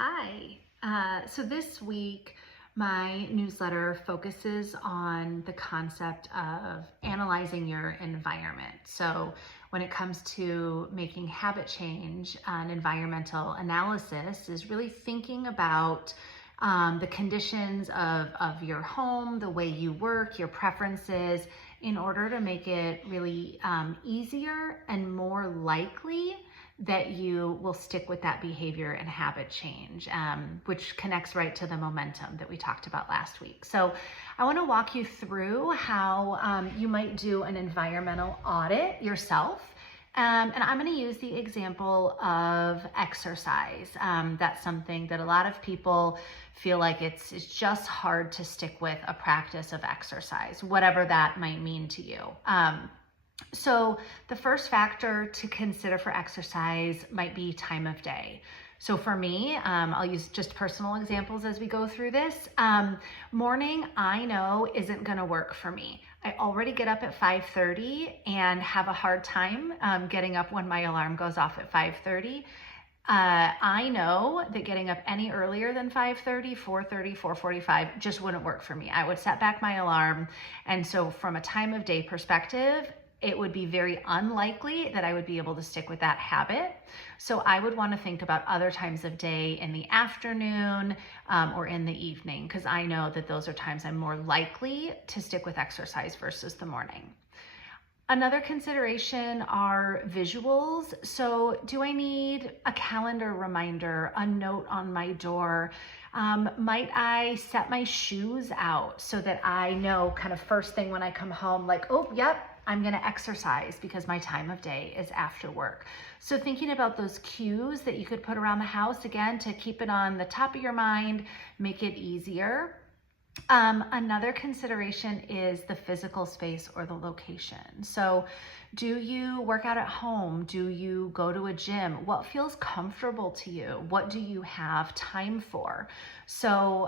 Hi. So this week, my newsletter focuses on the concept of analyzing your environment. So when it comes to making habit change, an environmental analysis is really thinking about the conditions of your home, the way you work, your preferences, in order to make it really easier and more likely that you will stick with that behavior and habit change, which connects right to the momentum that we talked about last week. So I want to walk you through how you might do an environmental audit yourself. And I'm going to use the example of exercise. That's something that a lot of people feel like it's just hard to stick with a practice of exercise, whatever that might mean to you. So the first factor to consider for exercise might be time of day. So for me, I'll use just personal examples as we go through this. Morning, I know isn't gonna work for me. I already get up at 5:30 and have a hard time getting up when my alarm goes off at 5:30. I know that getting up any earlier than 5:30, 4:30, 4:45 just wouldn't work for me. I would set back my alarm. And so from a time of day perspective, it would be very unlikely that I would be able to stick with that habit. So I would want to think about other times of day in the afternoon or in the evening, because I know that those are times I'm more likely to stick with exercise versus the morning. Another consideration are visuals. So do I need a calendar reminder, a note on my door? Might I set my shoes out so that I know kind of first thing when I come home, like, oh, yep, I'm gonna exercise because my time of day is after work. So thinking about those cues that you could put around the house, again, to keep it on the top of your mind, make it easier. Another consideration is the physical space or the location. So do you work out at home? Do you go to a gym? What feels comfortable to you? What do you have time for? So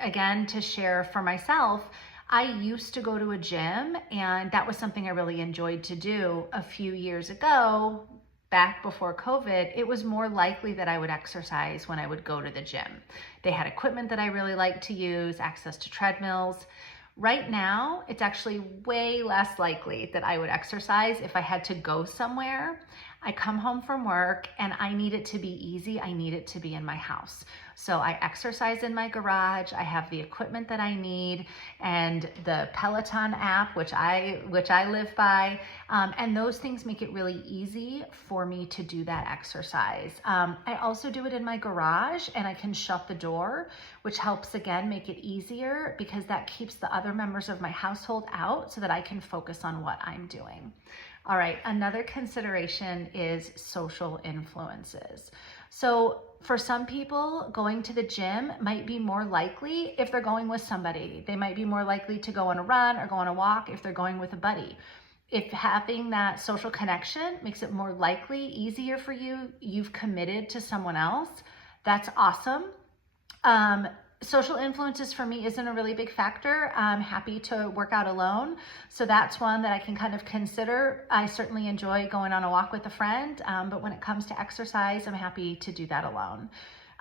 again, to share for myself, I used to go to a gym, and that was something I really enjoyed to do. A few years ago, back before COVID, it was more likely that I would exercise when I would go to the gym. They had equipment that I really liked to use, access to treadmills. Right now, it's actually way less likely that I would exercise if I had to go somewhere. I come home from work and I need it to be easy. I need it to be in my house. So I exercise in my garage. I have the equipment that I need and the Peloton app, which I live by. And those things make it really easy for me to do that exercise. I also do it in my garage, and I can shut the door, which helps again make it easier because that keeps the other members of my household out so that I can focus on what I'm doing. All right, another consideration is social influences. So for some people, going to the gym might be more likely if they're going with somebody. They might be more likely to go on a run or go on a walk if they're going with a buddy. If having that social connection makes it more likely, easier for you, you've committed to someone else, that's awesome. Social influences for me isn't a really big factor. I'm happy to work out alone. So that's one that I can kind of consider. I certainly enjoy going on a walk with a friend, but when it comes to exercise, I'm happy to do that alone.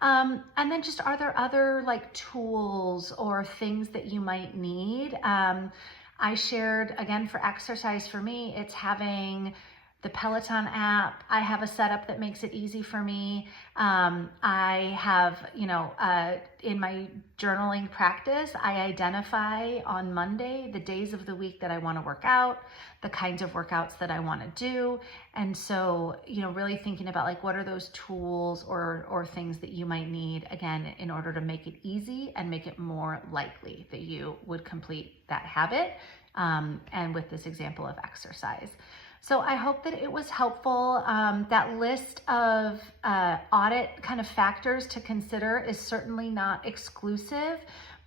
And then just, are there other like tools or things that you might need? I shared, again, for exercise for me, it's having the Peloton app. I have a setup that makes it easy for me. I have, in my journaling practice, I identify on Monday the days of the week that I want to work out, the kinds of workouts that I want to do. And so, really thinking about like, what are those tools or things that you might need, again, in order to make it easy and make it more likely that you would complete that habit. And with this example of exercise. So I hope that it was helpful. That list of audit kind of factors to consider is certainly not exclusive,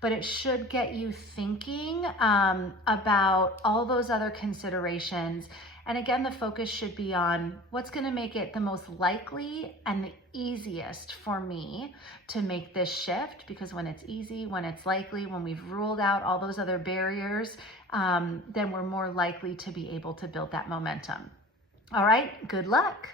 but it should get you thinking about all those other considerations. And again, the focus should be on what's going to make it the most likely and the easiest for me to make this shift, because when it's easy, when it's likely, when we've ruled out all those other barriers, then we're more likely to be able to build that momentum. All right, good luck.